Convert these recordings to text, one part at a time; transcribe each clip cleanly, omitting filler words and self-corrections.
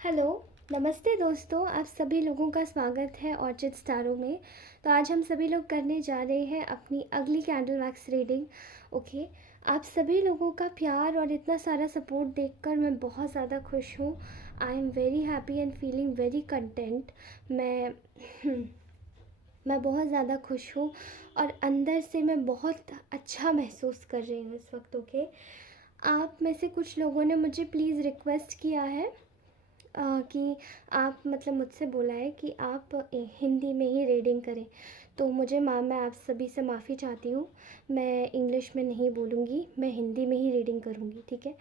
Hello, नमस्ते दोस्तों, आप सभी लोगों का स्वागत है ऑर्चिड स्टारों में। तो आज हम सभी लोग करने जा रहे हैं अपनी अगली कैंडल वैक्स रीडिंग। ओके, आप सभी लोगों का प्यार और इतना सारा सपोर्ट देखकर मैं बहुत ज़्यादा खुश हूँ। I am very happy and feeling very content. मैं मैं बहुत ज़्यादा खुश हूँ और अंदर से मैं बहुत अच्छा महसूस कर रही हूँ इस वक्त। ओके, आप में से कुछ लोगों ने मुझे प्लीज़ रिक्वेस्ट किया है कि आप मतलब मुझसे बोला है कि आप हिंदी में ही रीडिंग करें। तो मैं आप सभी से माफ़ी चाहती हूँ। मैं इंग्लिश में नहीं बोलूँगी, मैं हिंदी में ही रीडिंग करूँगी, ठीक है।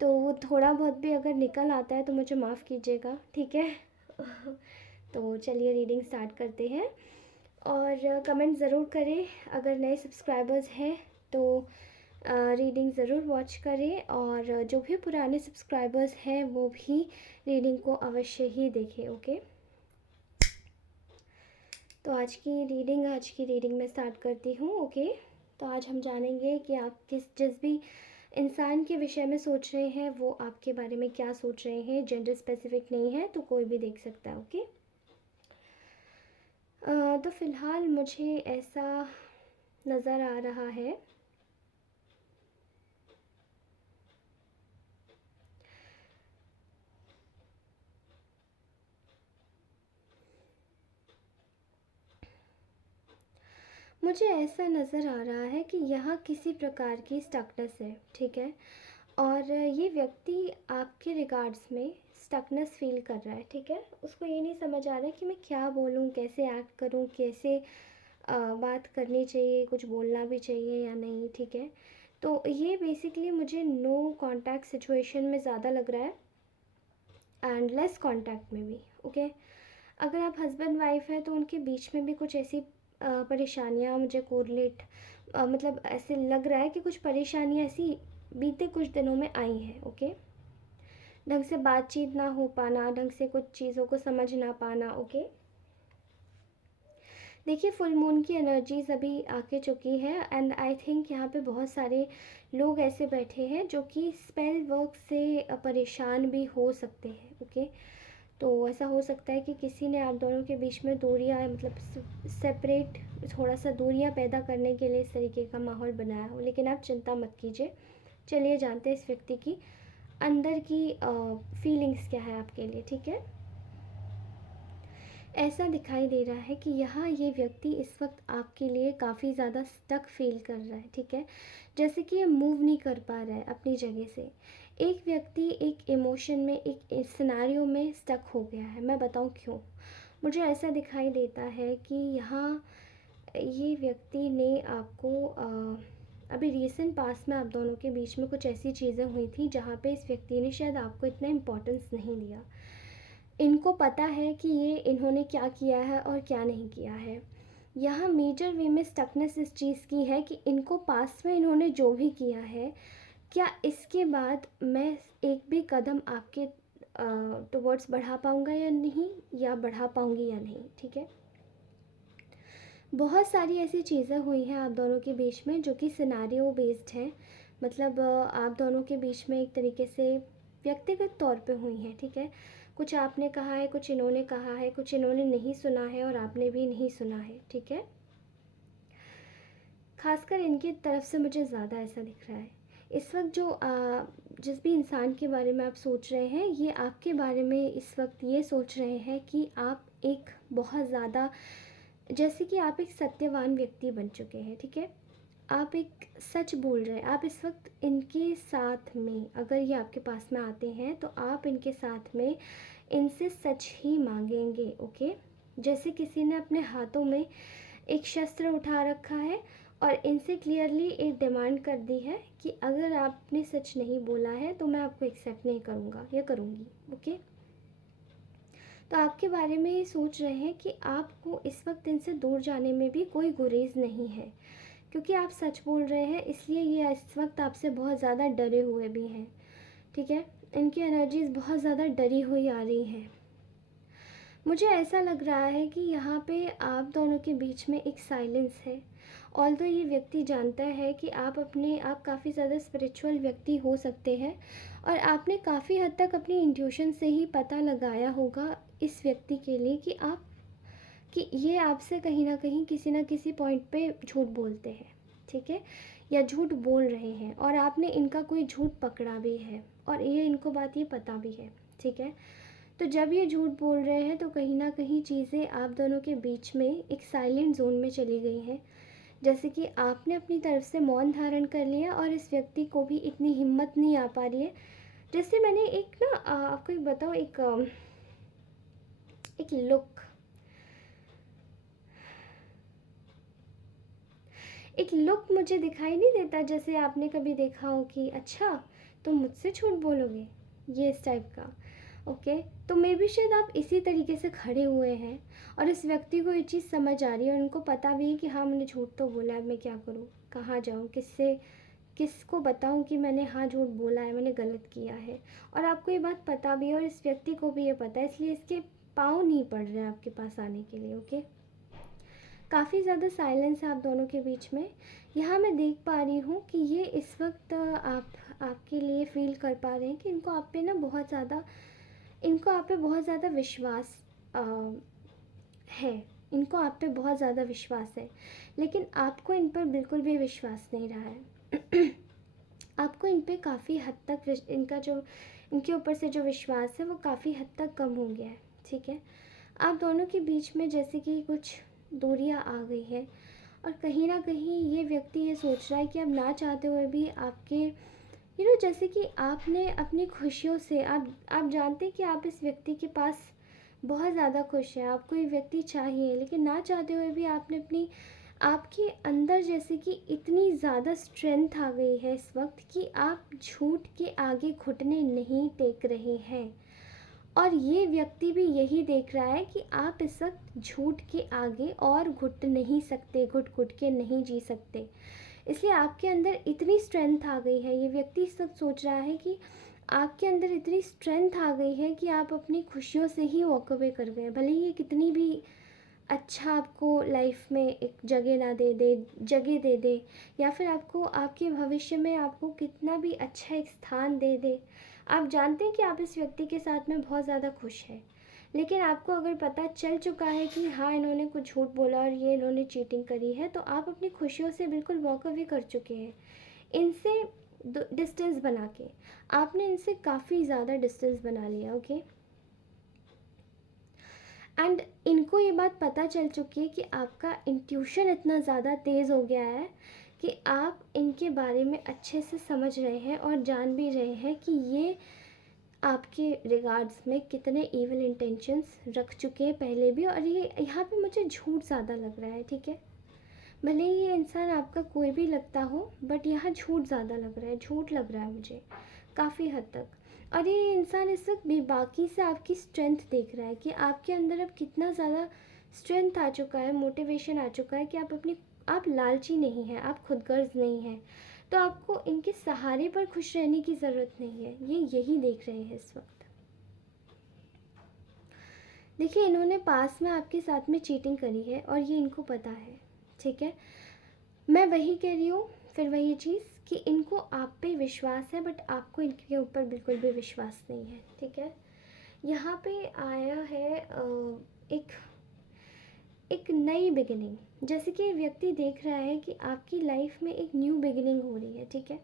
तो वो थोड़ा बहुत भी अगर निकल आता है तो मुझे माफ़ कीजिएगा, ठीक है। तो चलिए रीडिंग स्टार्ट करते हैं और कमेंट ज़रूर करें। अगर नए सब्सक्राइबर्स हैं तो रीडिंग ज़रूर वॉच करें, और जो भी पुराने सब्सक्राइबर्स हैं वो भी रीडिंग को अवश्य ही देखें। ओके, तो आज की रीडिंग मैं स्टार्ट करती हूँ। ओके, तो आज हम जानेंगे कि आप जिस भी इंसान के विषय में सोच रहे हैं वो आपके बारे में क्या सोच रहे हैं। जेंडर स्पेसिफिक नहीं है, तो कोई भी देख सकता है। ओके, तो फ़िलहाल मुझे ऐसा नज़र आ रहा है मुझे ऐसा नज़र आ रहा है कि यहाँ किसी प्रकार की स्टकनेस है, ठीक है। और ये व्यक्ति आपके रिगार्ड्स में स्टकनेस फील कर रहा है, ठीक है। उसको ये नहीं समझ आ रहा है कि मैं क्या बोलूँ, कैसे एक्ट करूँ, कैसे बात करनी चाहिए, कुछ बोलना भी चाहिए या नहीं, ठीक है। तो ये बेसिकली मुझे नो कांटेक्ट सिचुएशन में ज़्यादा लग रहा है एंड लेस कांटेक्ट में भी। ओके, अगर आप हस्बैंड वाइफ हैं तो उनके बीच में भी कुछ ऐसी परेशानियाँ मुझे कोरिलेट मतलब ऐसे लग रहा है कि कुछ परेशानियाँ ऐसी बीते कुछ दिनों में आई हैं। ओके, ढंग से बातचीत ना हो पाना, ढंग से कुछ चीज़ों को समझ ना पाना। ओके, देखिए फुल मून की एनर्जीज अभी आके चुकी है एंड आई थिंक यहाँ पे बहुत सारे लोग ऐसे बैठे हैं जो कि स्पेल वर्क से परेशान भी हो सकते हैं। ओके, तो ऐसा हो सकता है कि किसी ने आप दोनों के बीच में दूरियां मतलब सेपरेट थोड़ा सा दूरियां पैदा करने के लिए इस तरीके का माहौल बनाया हो, लेकिन आप चिंता मत कीजिए। चलिए जानते हैं इस व्यक्ति की अंदर की फीलिंग्स क्या है आपके लिए, ठीक है। ऐसा दिखाई दे रहा है कि यहाँ ये व्यक्ति इस वक्त आपके लिए काफ़ी ज़्यादा स्टक फील कर रहा है, ठीक है। जैसे कि ये मूव नहीं कर पा रहा है अपनी जगह से। एक व्यक्ति एक इमोशन में, एक सिनेरियो में स्टक हो गया है। मैं बताऊँ क्यों। मुझे ऐसा दिखाई देता है कि यहाँ ये व्यक्ति ने आपको अभी रिसेंट पास्ट में आप दोनों के बीच में कुछ ऐसी चीज़ें हुई थी जहाँ पे इस व्यक्ति ने शायद आपको इतना इम्पोर्टेंस नहीं दिया। इनको पता है कि ये इन्होंने क्या किया है और क्या नहीं किया है। यहाँ मेजर वे में स्टकनेस इस चीज़ की है कि इनको पास्ट में इन्होंने जो भी किया है, क्या इसके बाद मैं एक भी कदम आपके टुवर्ड्स बढ़ा पाऊँगा या नहीं, या बढ़ा पाऊँगी या नहीं, ठीक है। बहुत सारी ऐसी चीज़ें हुई हैं आप दोनों के बीच में जो कि सिनेरियो बेस्ड हैं। मतलब आप दोनों के बीच में एक तरीके से व्यक्तिगत तौर पे हुई हैं, ठीक है। कुछ आपने कहा है, कुछ इन्होंने कहा है, कुछ इन्होंने नहीं सुना है और आपने भी नहीं सुना है, ठीक है। खासकर इनकी तरफ से मुझे ज़्यादा ऐसा दिख रहा है इस वक्त। जो जिस भी इंसान के बारे में आप सोच रहे हैं, ये आपके बारे में इस वक्त ये सोच रहे हैं कि आप एक बहुत ज़्यादा, जैसे कि आप एक सत्यवान व्यक्ति बन चुके हैं, ठीक है। आप एक सच बोल रहे हैं। आप इस वक्त इनके साथ में, अगर ये आपके पास में आते हैं तो आप इनके साथ में इनसे सच ही मांगेंगे। ओके, जैसे किसी ने अपने हाथों में एक शस्त्र उठा रखा है और इनसे क्लियरली एक डिमांड कर दी है कि अगर आपने सच नहीं बोला है तो मैं आपको एक्सेप्ट नहीं करूँगा या करूँगी। ओके, तो आपके बारे में ये सोच रहे हैं कि आपको इस वक्त इनसे दूर जाने में भी कोई गुरेज नहीं है, क्योंकि आप सच बोल रहे हैं। इसलिए ये इस वक्त आपसे बहुत ज़्यादा डरे हुए भी हैं, ठीक है। इनकी एनर्जीज बहुत ज़्यादा डरी हुई आ रही हैं। मुझे ऐसा लग रहा है कि यहाँ पे आप दोनों के बीच में एक साइलेंस है। ऑल्दो ये व्यक्ति जानता है कि आप काफ़ी ज़्यादा स्पिरिचुअल व्यक्ति हो सकते हैं, और आपने काफ़ी हद तक अपनी इंट्यूशन से ही पता लगाया होगा इस व्यक्ति के लिए कि ये आपसे कहीं ना कहीं किसी ना किसी पॉइंट पे झूठ बोलते हैं, ठीक है, या झूठ बोल रहे हैं, और आपने इनका कोई झूठ पकड़ा भी है और ये इनको बात ये पता भी है, ठीक है। तो जब ये झूठ बोल रहे हैं तो कहीं ना कहीं चीज़ें आप दोनों के बीच में एक साइलेंट जोन में चली गई हैं। जैसे कि आपने अपनी तरफ से मौन धारण कर लिया और इस व्यक्ति को भी इतनी हिम्मत नहीं आ पा रही है। जैसे मैंने एक ना आपको एक बताऊँ, एक लुक मुझे दिखाई नहीं देता, जैसे आपने कभी देखा हो कि अच्छा तुम मुझसे झूठ बोलोगे, ये इस टाइप का। ओके, तो मे बी शायद आप इसी तरीके से खड़े हुए हैं और इस व्यक्ति को ये चीज़ समझ आ रही है और उनको पता भी है कि हाँ मैंने झूठ तो बोला है, अब मैं क्या करूँ, कहाँ जाऊँ, किसको बताऊँ कि मैंने हाँ झूठ बोला है, मैंने गलत किया है। और आपको ये बात पता भी है और इस व्यक्ति को भी ये पता है, इसलिए इसके पाँव नहीं पड़ रहे हैं आपके पास आने के लिए। ओके, काफ़ी ज़्यादा साइलेंस है आप दोनों के बीच में। यहाँ मैं देख पा रही हूँ कि ये इस वक्त आपके लिए फ़ील कर पा रहे हैं कि इनको आप पे बहुत ज़्यादा विश्वास अ, है। इनको आप पे बहुत ज़्यादा विश्वास है, लेकिन आपको इन पर बिल्कुल भी विश्वास नहीं रहा है। आपको इन पे काफ़ी हद तक इनके ऊपर से जो विश्वास है वो काफ़ी हद तक कम हो गया है, ठीक है। आप दोनों के बीच में जैसे कि कुछ दूरियां आ गई है, और कहीं ना कहीं ये व्यक्ति ये सोच रहा है कि अब ना चाहते हुए भी आपके जैसे कि आपने अपनी खुशियों से आप जानते हैं कि आप इस व्यक्ति के पास बहुत ज़्यादा खुश हैं, आपको ये व्यक्ति चाहिए, लेकिन ना चाहते हुए भी आपके अंदर जैसे कि इतनी ज़्यादा स्ट्रेंथ आ गई है इस वक्त कि आप झूठ के आगे घुटने नहीं टेक रहे हैं। और ये व्यक्ति भी यही देख रहा है कि आप इस वक्त झूठ के आगे और घुट नहीं सकते, घुट घुट के नहीं जी सकते, इसलिए आपके अंदर इतनी स्ट्रेंथ आ गई है। ये व्यक्ति इस वक्त सोच रहा है कि आपके अंदर इतनी स्ट्रेंथ आ गई है कि आप अपनी खुशियों से ही वॉक अवे कर गए, भले ही ये कितनी भी अच्छा आपको लाइफ में एक जगह दे दे, या फिर आपको आपके भविष्य में आपको कितना भी अच्छा एक स्थान दे दे। आप जानते हैं कि आप इस व्यक्ति के साथ में बहुत ज़्यादा खुश हैं, लेकिन आपको अगर पता चल चुका है कि हाँ इन्होंने कुछ झूठ बोला और ये इन्होंने चीटिंग करी है, तो आप अपनी खुशियों से बिल्कुल वॉक अवे कर चुके हैं इनसे। डिस्टेंस बना के आपने इनसे काफ़ी ज़्यादा डिस्टेंस बना लिया। ओके, एंड इनको ये बात पता चल चुकी है कि आपका इंट्यूशन इतना ज़्यादा तेज़ हो गया है कि आप इनके बारे में अच्छे से समझ रहे हैं और जान भी रहे हैं कि ये आपके रिगार्ड्स में कितने इविल इंटेंशंस रख चुके हैं पहले भी। और ये यहाँ पे मुझे झूठ ज़्यादा लग रहा है, ठीक है, भले ही ये इंसान आपका कोई भी लगता हो, बट यहाँ झूठ ज़्यादा लग रहा है, झूठ लग रहा है मुझे काफ़ी हद तक। और ये इंसान इस वक्त बेबाकी से आपकी स्ट्रेंथ देख रहा है कि आपके अंदर अब कितना ज़्यादा स्ट्रेंथ आ चुका है, मोटिवेशन आ चुका है कि आप लालची नहीं हैं, आप खुदगर्ज नहीं हैं, तो आपको इनके सहारे पर खुश रहने की ज़रूरत नहीं है। ये यही देख रहे हैं इस वक्त। देखिए, इन्होंने पास में आपके साथ में चीटिंग करी है और ये इनको पता है, ठीक है। मैं वही कह रही हूँ, फिर वही चीज़ कि इनको आप पे विश्वास है, बट आपको इनके ऊपर बिल्कुल भी विश्वास नहीं है, ठीक है। यहाँ पे आया है एक एक नई बिगिनिंग, जैसे कि ये व्यक्ति देख रहा है कि आपकी लाइफ में एक न्यू बिगिनिंग हो रही है, ठीक है।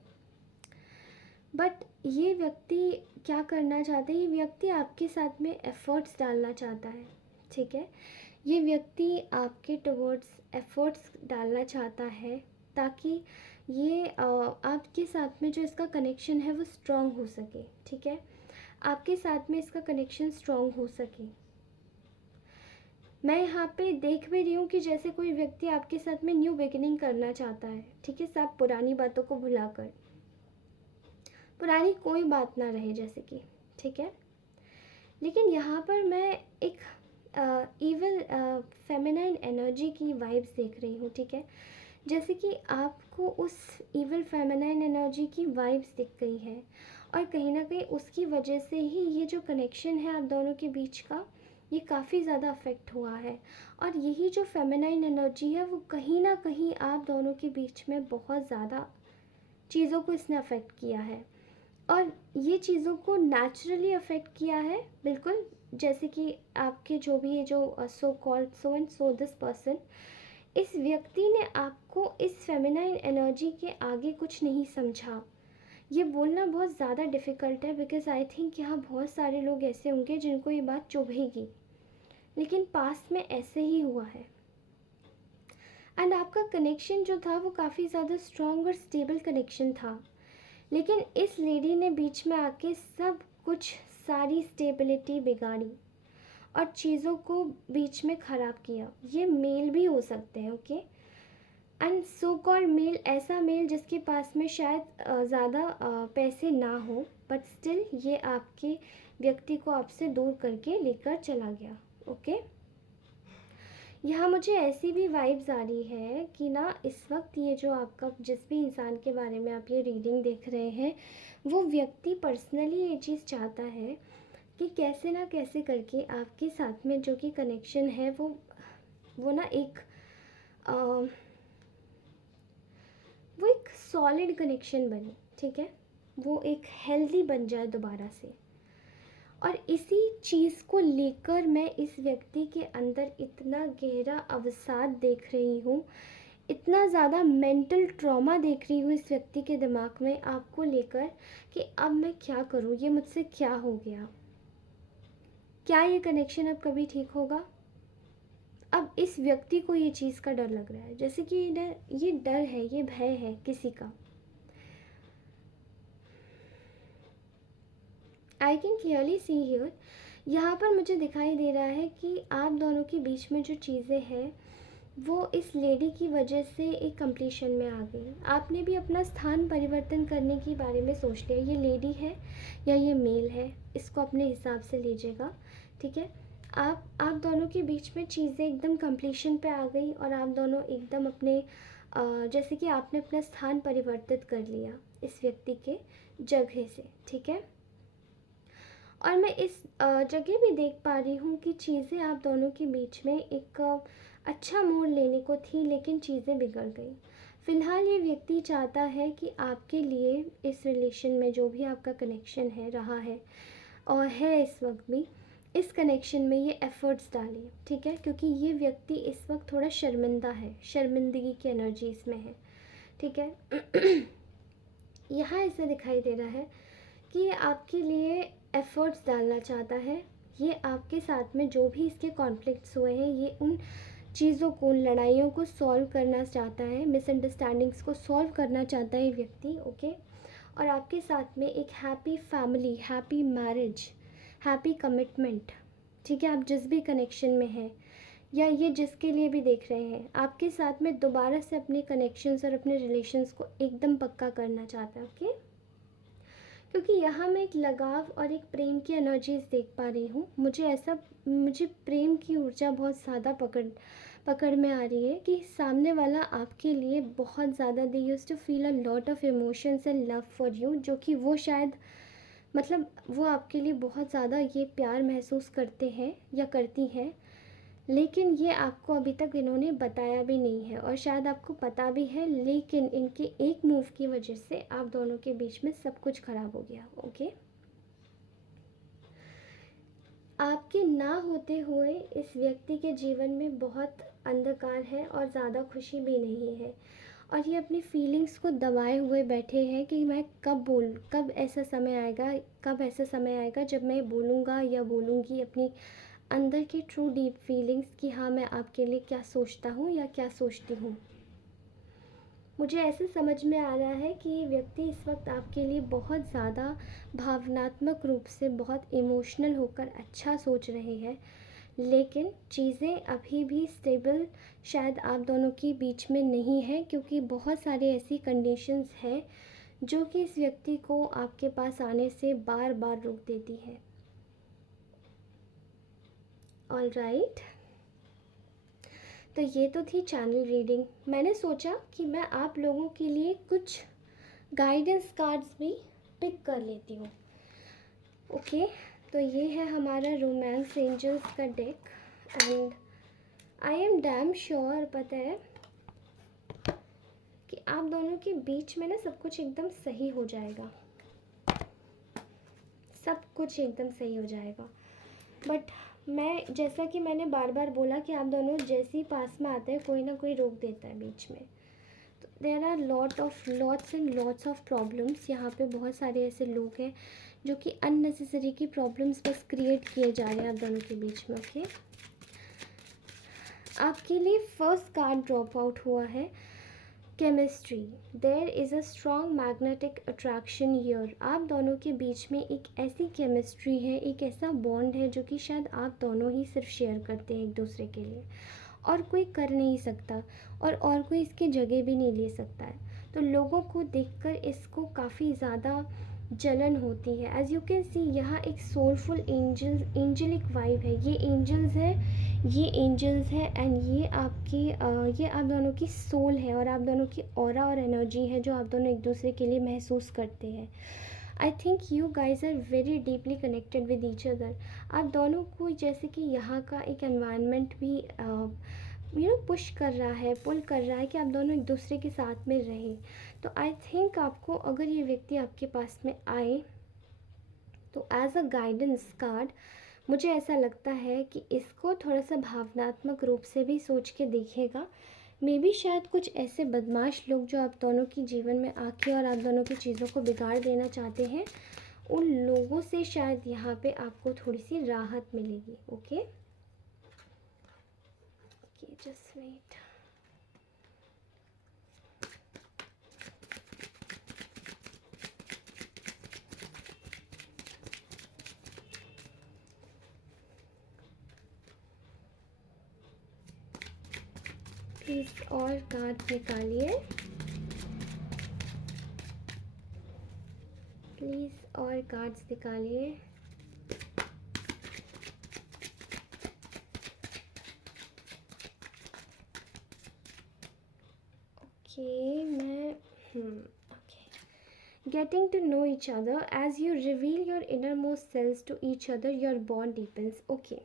बट ये व्यक्ति क्या करना चाहता है, ये व्यक्ति आपके साथ में एफ़र्ट्स डालना चाहता है, ठीक है। ये व्यक्ति आपके टुवर्ड्स एफ़र्ट्स डालना चाहता है ताकि ये आपके साथ में जो इसका कनेक्शन है वो स्ट्रॉन्ग हो सके, ठीक है। आपके साथ में इसका कनेक्शन स्ट्रॉन्ग हो सके। मैं यहाँ पे देख भी रही हूँ कि जैसे कोई व्यक्ति आपके साथ में न्यू बिगिनिंग करना चाहता है, ठीक है, सब पुरानी बातों को भुलाकर, पुरानी कोई बात ना रहे जैसे कि, ठीक है। लेकिन यहाँ पर मैं एक इवल फेमिनाइन एनर्जी की वाइब्स देख रही हूँ, ठीक है। जैसे कि आपको उस इवल फेमिनाइन एनर्जी की वाइब्स दिख गई है, और कहीं ना कहीं उसकी वजह से ही ये जो कनेक्शन है आप दोनों के बीच का, ये काफ़ी ज़्यादा अफेक्ट हुआ है। और यही जो फेमिनाइन एनर्जी है वो कहीं ना कहीं आप दोनों के बीच में बहुत ज़्यादा चीज़ों को इसने अफेक्ट किया है। और ये चीज़ों को नेचुरली अफेक्ट किया है बिल्कुल, जैसे कि आपके जो भी ये जो so called so and so this person, इस व्यक्ति ने आपको इस फेमिनाइन एनर्जी के आगे कुछ नहीं समझा। ये बोलना बहुत ज़्यादा डिफ़िकल्ट है बिकॉज़ आई थिंक यहाँ बहुत सारे लोग ऐसे होंगे जिनको ये बात चुभेगी, लेकिन पास्ट में ऐसे ही हुआ है। एंड आपका कनेक्शन जो था वो काफ़ी ज़्यादा स्ट्रॉन्ग और स्टेबल कनेक्शन था, लेकिन इस लेडी ने बीच में आके सब कुछ, सारी स्टेबिलिटी बिगाड़ी और चीज़ों को बीच में ख़राब किया। ये मेल भी हो सकते हैं, okay. And so called male, ऐसा मेल जिसके पास में शायद ज़्यादा पैसे ना हो, बट स्टिल ये आपके व्यक्ति को आपसे दूर करके लेकर चला गया, ओके। यहाँ मुझे ऐसी भी वाइब्स आ रही है कि ना इस वक्त ये जो आपका जिस भी इंसान के बारे में आप ये रीडिंग देख रहे हैं, वो व्यक्ति पर्सनली ये चीज़ चाहता है कि कैसे ना कैसे करके आपके साथ में जो कि कनेक्शन है वो ना एक वो एक सॉलिड कनेक्शन बने, ठीक है, वो एक हेल्दी बन जाए दोबारा से। और इसी चीज़ को लेकर मैं इस व्यक्ति के अंदर इतना गहरा अवसाद देख रही हूँ, इतना ज़्यादा मेंटल ट्रॉमा देख रही हूँ इस व्यक्ति के दिमाग में आपको लेकर कि अब मैं क्या करूँ, ये मुझसे क्या हो गया, क्या ये कनेक्शन अब कभी ठीक होगा। अब इस व्यक्ति को ये चीज़ का डर लग रहा है, जैसे कि ये डर है, ये भय है किसी का। I can clearly see here, यहाँ पर मुझे दिखाई दे रहा है कि आप दोनों के बीच में जो चीज़ें हैं वो इस लेडी की वजह से एक कंप्लीशन में आ गई। आपने भी अपना स्थान परिवर्तन करने के बारे में सोच लिया। ये लेडी है या ये मेल है, इसको अपने हिसाब से लीजिएगा, ठीक है। आप दोनों के बीच में चीज़ें एकदम कंप्लीशन पे आ गई और आप दोनों एकदम अपने जैसे कि आपने अपना स्थान परिवर्तित कर लिया इस व्यक्ति के जगह से, ठीक है। और मैं इस जगह भी देख पा रही हूँ कि चीज़ें आप दोनों के बीच में एक अच्छा मोड़ लेने को थी, लेकिन चीज़ें बिगड़ गई। फ़िलहाल ये व्यक्ति चाहता है कि आपके लिए इस रिलेशन में जो भी आपका कनेक्शन है रहा है और है इस वक्त भी, इस कनेक्शन में ये एफ़र्ट्स डालिए, ठीक है, क्योंकि ये व्यक्ति इस वक्त थोड़ा शर्मिंदा है, शर्मिंदगी की एनर्जी इसमें है, ठीक है। यहाँ ऐसा दिखाई दे रहा है कि ये आपके लिए एफ़र्ट्स डालना चाहता है। ये आपके साथ में जो भी इसके कॉन्फ्लिक्ट्स हुए हैं, ये उन चीज़ों को, उन लड़ाइयों को सॉल्व करना चाहता है, मिसअंडरस्टैंडिंग्स को सॉल्व करना चाहता है ये व्यक्ति, ओके। और आपके साथ में एक happy family, happy marriage, happy commitment, ठीक है, आप जिस भी कनेक्शन में हैं या ये जिसके लिए भी देख रहे हैं, आपके साथ में दोबारा से अपने कनेक्शंस और अपने रिलेशंस को एकदम पक्का करना चाहता है, ओके। क्योंकि यहाँ मैं एक लगाव और एक प्रेम की एनर्जीज देख पा रही हूँ। मुझे प्रेम की ऊर्जा बहुत ज़्यादा पकड़ में आ रही है कि सामने वाला आपके लिए बहुत ज़्यादा they used to feel a lot of emotions and love for you, जो कि वो शायद मतलब वो आपके लिए बहुत ज़्यादा ये प्यार महसूस करते हैं या करती हैं, लेकिन ये आपको अभी तक इन्होंने बताया भी नहीं है और शायद आपको पता भी है, लेकिन इनके एक मूव की वजह से आप दोनों के बीच में सब कुछ ख़राब हो गया, ओके। आपके ना होते हुए इस व्यक्ति के जीवन में बहुत अंधकार है और ज़्यादा खुशी भी नहीं है, और ये अपनी फीलिंग्स को दबाए हुए बैठे हैं कि मैं कब ऐसा समय आएगा, कब ऐसा समय आएगा जब मैं बोलूँगा या बोलूँगी अपनी अंदर की ट्रू डीप फीलिंग्स कि हाँ, मैं आपके लिए क्या सोचता हूँ या क्या सोचती हूँ। मुझे ऐसे समझ में आ रहा है कि ये व्यक्ति इस वक्त आपके लिए बहुत ज़्यादा भावनात्मक रूप से बहुत इमोशनल होकर अच्छा सोच रहे हैं, लेकिन चीज़ें अभी भी स्टेबल शायद आप दोनों के बीच में नहीं है, क्योंकि बहुत सारी ऐसी कंडीशंस हैं जो कि इस व्यक्ति को आपके पास आने से बार बार रोक देती है। ऑल राइट, तो ये तो थी चैनल रीडिंग। मैंने सोचा कि मैं आप लोगों के लिए कुछ गाइडेंस कार्ड्स भी पिक कर लेती हूँ, ओके। तो ये है हमारा रोमांस एंजल्स का deck and I am damn sure, पता है कि आप दोनों के बीच में ना सब कुछ एकदम सही हो जाएगा, सब कुछ एकदम सही हो जाएगा। बट मैं, जैसा कि मैंने बार बार बोला कि आप दोनों जैसे ही पास में आते हैं कोई ना कोई रोक देता है बीच में। तो there are lots and lots of problems. यहाँ पे बहुत सारे ऐसे लोग हैं जो कि अननेसेसरी की प्रॉब्लम्स बस क्रिएट किए जा रहे हैं आप दोनों के बीच में। ओके, आपके लिए फर्स्ट कार्ड ड्रॉप आउट हुआ है chemistry. There is a strong magnetic attraction here. आप दोनों के बीच में एक ऐसी केमिस्ट्री है, एक ऐसा बॉन्ड है जो कि शायद आप दोनों ही सिर्फ शेयर करते हैं एक दूसरे के लिए, और कोई कर नहीं सकता और कोई इसकी जगह भी नहीं ले सकता है। तो लोगों को देखकर इसको काफ़ी ज़्यादा जलन होती है। एज़ यू कैन सी यहाँ एक सोलफुल एंजलिक वाइब है। ये एंजल्स है एंड ये आप दोनों की सोल है और आप दोनों की ऑरा और एनर्जी है जो आप दोनों एक दूसरे के लिए महसूस करते हैं। I think you guys are very deeply connected with each other. आप दोनों को जैसे कि यहाँ का एक एनवायरनमेंट भी पुश कर रहा है, पुल कर रहा है कि आप दोनों एक दूसरे के साथ में रहें। तो आई थिंक आपको, अगर ये व्यक्ति आपके पास में आए तो एज अ गाइडेंस कार्ड मुझे ऐसा लगता है कि इसको थोड़ा सा भावनात्मक रूप से भी सोच के देखेगा। मे बी शायद कुछ ऐसे बदमाश लोग जो आप दोनों की जीवन में आके और आप दोनों की चीज़ों को बिगाड़ देना चाहते हैं, उन लोगों से शायद यहाँ पे आपको थोड़ी सी राहत मिलेगी। Okay, just wait. प्लीज़ और कार्ड निकालिए, प्लीज़ और कार्ड्स निकालिए। ओके, मैं Getting to know each other as you reveal your innermost selves to each other, your bond deepens. Okay.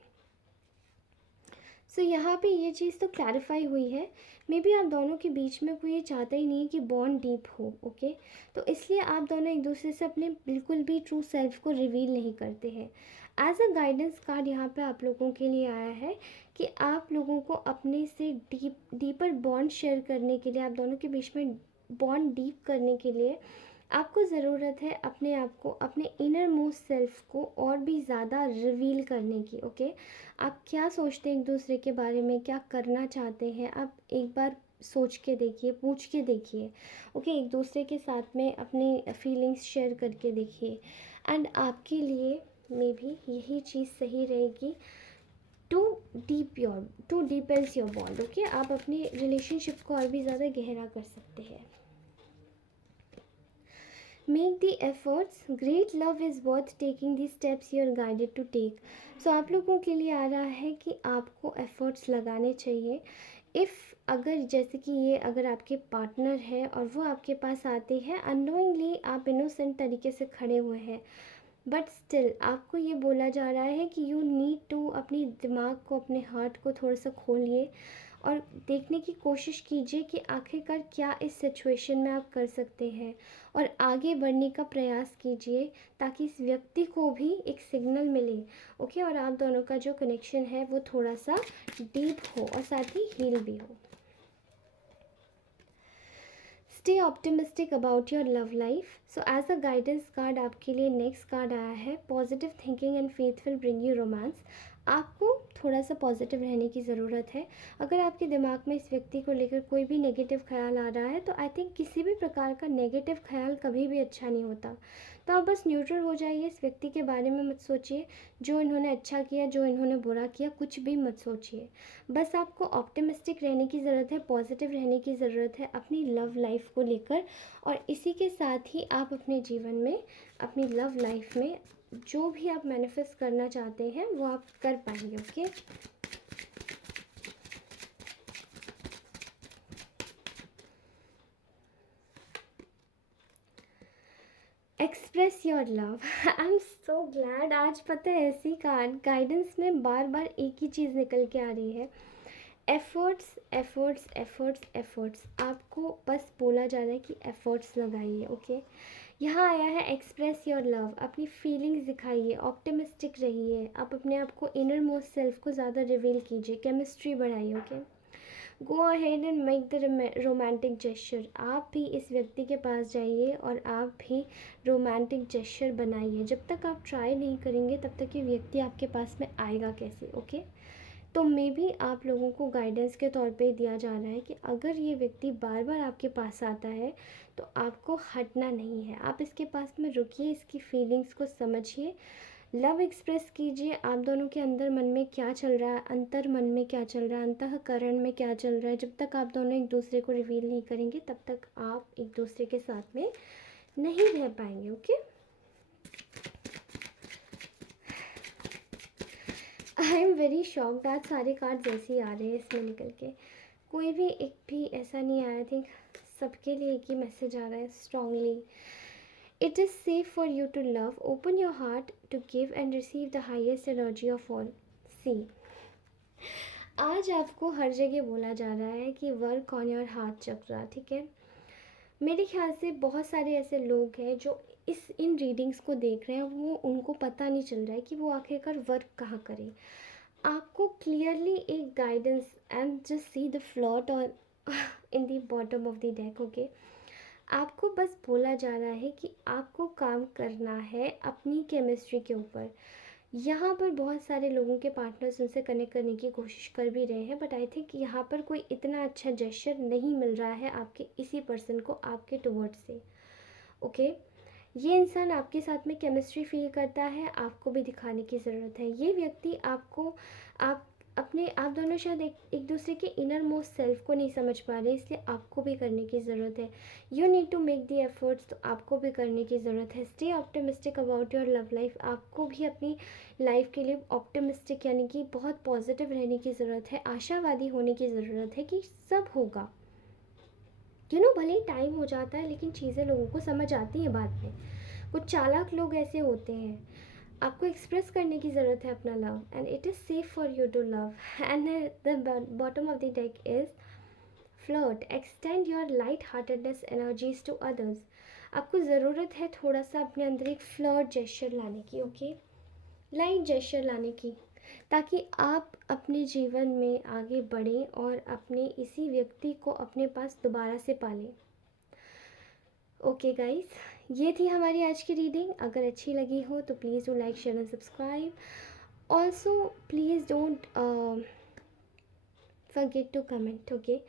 सो यहाँ पे ये चीज़ तो क्लैरिफाई हुई है। मे बी आप दोनों के बीच में कोई ये चाहता ही नहीं है कि बॉन्ड डीप हो। ओके, तो इसलिए आप दोनों एक दूसरे से अपने बिल्कुल भी ट्रू सेल्फ को रिवील नहीं करते हैं। एज अ गाइडेंस कार्ड यहाँ पे आप लोगों के लिए आया है कि आप लोगों को अपने से डीपर बॉन्ड शेयर करने के लिए, आप दोनों के बीच में बॉन्ड डीप करने के लिए आपको ज़रूरत है अपने आप को, अपने इनर मोस्ट सेल्फ को और भी ज़्यादा रिवील करने की। ओके, आप क्या सोचते हैं एक दूसरे के बारे में, क्या करना चाहते हैं, आप एक बार सोच के देखिए, पूछ के देखिए। ओके, एक दूसरे के साथ में अपनी फीलिंग्स शेयर करके देखिए। एंड आपके लिए मे भी यही चीज़ सही रहेगी to deepens your bond. Okay, आप अपने रिलेशनशिप को और भी ज़्यादा गहरा कर सकते हैं। Make the efforts. Great love is worth taking the steps you are guided to take. So आप लोगों के लिए आ रहा है कि आपको efforts लगाने चाहिए। अगर जैसे कि ये अगर आपके पार्टनर है और वो आपके पास आते हैं अननोइंगली, आप इनोसेंट तरीके से खड़े हुए हैं, बट स्टिल आपको ये बोला जा रहा है कि यू नीड टू अपनी दिमाग को, अपने हार्ट को थोड़ा सा खोलिए और देखने की कोशिश कीजिए कि आखिरकार क्या इस सिचुएशन में आप कर सकते हैं, और आगे बढ़ने का प्रयास कीजिए ताकि इस व्यक्ति को भी एक सिग्नल मिले। ओके, और आप दोनों का जो कनेक्शन है वो थोड़ा सा डीप हो और साथ ही हील भी हो। Stay optimistic about your love life. So as a guidance card आपके लिए नेक्स्ट कार्ड आया है positive thinking and faith will bring you romance. आपको थोड़ा सा पॉजिटिव रहने की ज़रूरत है। अगर आपके दिमाग में इस व्यक्ति को लेकर कोई भी नेगेटिव ख्याल आ रहा है तो आई थिंक किसी भी प्रकार का नेगेटिव ख्याल कभी भी अच्छा नहीं होता। तो आप बस न्यूट्रल हो जाइए, इस व्यक्ति के बारे में मत सोचिए, जो इन्होंने अच्छा किया, जो इन्होंने बुरा किया, कुछ भी मत सोचिए। बस आपको ऑप्टिमिस्टिक रहने की ज़रूरत है, पॉजिटिव रहने की ज़रूरत है अपनी लव लाइफ को लेकर, और इसी के साथ ही आप अपने जीवन में, अपनी लव लाइफ में जो भी आप मैनिफेस्ट करना चाहते हैं वो आप कर पाएंगे। Okay, express your love. I am so glad, आज पता है ऐसी गाइडेंस में बार बार एक ही चीज़ निकल के आ रही है। एफ़र्ट्स एफ़र्ट्स एफ़र्ट्स एफ़र्ट्स, आपको बस बोला जा रहा है कि एफ़र्ट्स लगाइए। ओके, यहाँ आया है एक्सप्रेस योर लव, अपनी फीलिंग्स दिखाइए, ऑप्टिमिस्टिक रहिए, आप अपने आप को इनर मोस्ट सेल्फ को ज़्यादा रिवील कीजिए, केमिस्ट्री बढ़ाइए। Okay, go ahead and make the romantic gesture, आप भी इस व्यक्ति के पास जाइए और आप भी रोमांटिक जेस्चर बनाइए। जब तक आप ट्राई नहीं करेंगे तब तक ये व्यक्ति आपके पास में आएगा कैसे। ओके, तो मे बी आप लोगों को गाइडेंस के तौर पे दिया जा रहा है कि अगर ये व्यक्ति बार बार आपके पास आता है तो आपको हटना नहीं है, आप इसके पास में रुकिए, इसकी फीलिंग्स को समझिए, लव एक्सप्रेस कीजिए। आप दोनों के अंदर मन में क्या चल रहा है, अंतर मन में क्या चल रहा है, अंतःकरण में क्या चल रहा है, जब तक आप दोनों एक दूसरे को रिवील नहीं करेंगे तब तक आप एक दूसरे के साथ में नहीं रह पाएंगे। Okay, I am very shocked, आज सारे कार्ड्स ऐसे ही आ रहे हैं इसमें निकल के, कोई भी एक भी ऐसा नहीं आया। आई थिंक सबके लिए एक ही मैसेज आ रहा है strongly. It is safe for you to love. Open your heart to give and receive the highest energy of all. See, आज आपको हर जगह बोला जा रहा है कि वर्क ऑन योर हार्ट चक्रा। ठीक है, मेरे ख्याल से बहुत सारे ऐसे लोग हैं जो इन रीडिंग्स को देख रहे हैं, वो उनको पता नहीं चल रहा है कि वो आखिरकार वर्क कहाँ करें। आपको क्लियरली एक guidance and just see the float on in the bottom of the deck. Okay, आपको बस बोला जा रहा है कि आपको काम करना है अपनी केमिस्ट्री के ऊपर। यहाँ पर बहुत सारे लोगों के पार्टनर्स उनसे कनेक्ट करने की कोशिश कर भी रहे हैं, बट आई थिंक यहाँ पर कोई इतना अच्छा जेस्चर नहीं मिल रहा है आपके इसी पर्सन को आपके टुवर्ड्स से। ओके, ये इंसान आपके साथ में केमिस्ट्री फील करता है, आपको भी दिखाने की ज़रूरत है। ये व्यक्ति आपको आप दोनों शायद एक दूसरे के इनर मोस्ट सेल्फ को नहीं समझ पा रहे, इसलिए आपको भी करने की ज़रूरत है। You need to make the efforts, तो आपको भी करने की ज़रूरत है। Stay optimistic about your love life, आपको भी अपनी लाइफ के लिए ऑप्टिमिस्टिक यानी कि बहुत पॉजिटिव रहने की ज़रूरत है, आशावादी होने की ज़रूरत है कि सब होगा। भले ही टाइम हो जाता है लेकिन चीज़ें लोगों को समझ आती हैं बाद में। कुछ चालाक लोग ऐसे होते हैं। आपको एक्सप्रेस करने की ज़रूरत है अपना love, and it is safe for you to love. And the bottom of the deck is flirt, extend your light heartedness energies to others. आपको ज़रूरत है थोड़ा सा अपने अंदर एक फ्लर्ट जेस्चर लाने की। ओके, लाइट जेस्चर लाने की, ताकि आप अपने जीवन में आगे बढ़ें और अपने इसी व्यक्ति को अपने पास दोबारा से पालें। ओके गाइस, ये थी हमारी आज की रीडिंग। अगर अच्छी लगी हो तो please do like share and subscribe. Also please don't forget to comment. Okay,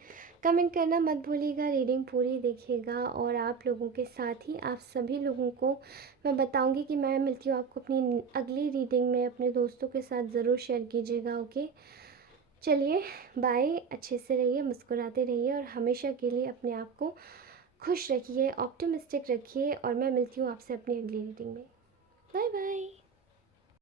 comment करना मत भूलिएगा, रीडिंग पूरी देखिएगा। और आप लोगों के साथ ही आप सभी लोगों को मैं बताऊंगी कि मैं मिलती हूँ आपको अपनी अगली रीडिंग में। अपने दोस्तों के साथ ज़रूर शेयर कीजिएगा। ओके, चलिए बाय, अच्छे से रहिए, मुस्कुराते रहिए और हमेशा के लिए अपने आप को खुश रखिए, ऑप्टिमिस्टिक रखिए। और मैं मिलती हूँ आपसे अपनी अगली रीडिंग में। Bye bye.